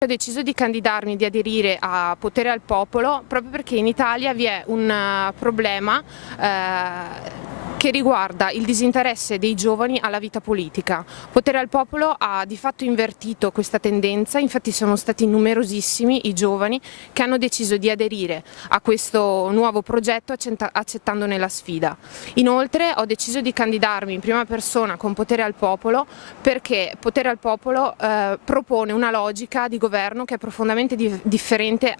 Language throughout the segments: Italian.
Ho deciso di candidarmi, di aderire a Potere al Popolo proprio perché in Italia vi è un problema che riguarda il disinteresse dei giovani alla vita politica. Potere al Popolo ha di fatto invertito questa tendenza, infatti sono stati numerosissimi i giovani che hanno deciso di aderire a questo nuovo progetto accettandone la sfida. Inoltre ho deciso di candidarmi in prima persona con Potere al Popolo perché Potere al Popolo propone una logica di governo che è profondamente differente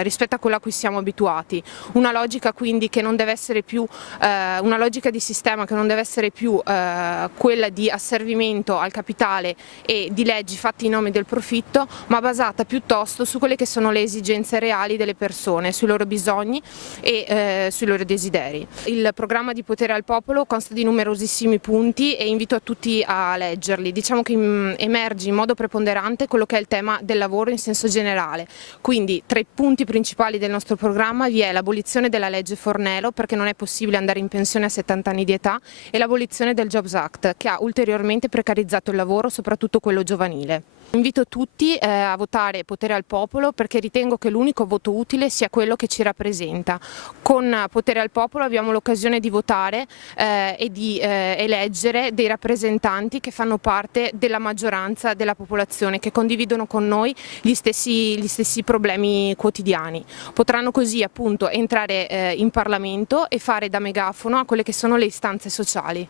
rispetto a quella a cui siamo abituati, una logica quindi che non deve essere più una logica di sistema che non deve essere più quella di asservimento al capitale e di leggi fatte in nome del profitto, ma basata piuttosto su quelle che sono le esigenze reali delle persone, sui loro bisogni e sui loro desideri. Il programma di Potere al Popolo consta di numerosissimi punti e invito a tutti a leggerli. Diciamo che emerge in modo preponderante quello che è il tema del lavoro in senso generale. Quindi tra i punti principali del nostro programma vi è l'abolizione della legge Fornero, perché non è possibile andare in pensione a 70 anni di età, e l'abolizione del Jobs Act, che ha ulteriormente precarizzato il lavoro, soprattutto quello giovanile. Invito tutti a votare Potere al Popolo perché ritengo che l'unico voto utile sia quello che ci rappresenta. Con Potere al Popolo abbiamo l'occasione di votare e di eleggere dei rappresentanti che fanno parte della maggioranza della popolazione, che condividono con noi gli stessi problemi quotidiani. Potranno così appunto entrare in Parlamento e fare da megafono a quelle che sono le istanze sociali.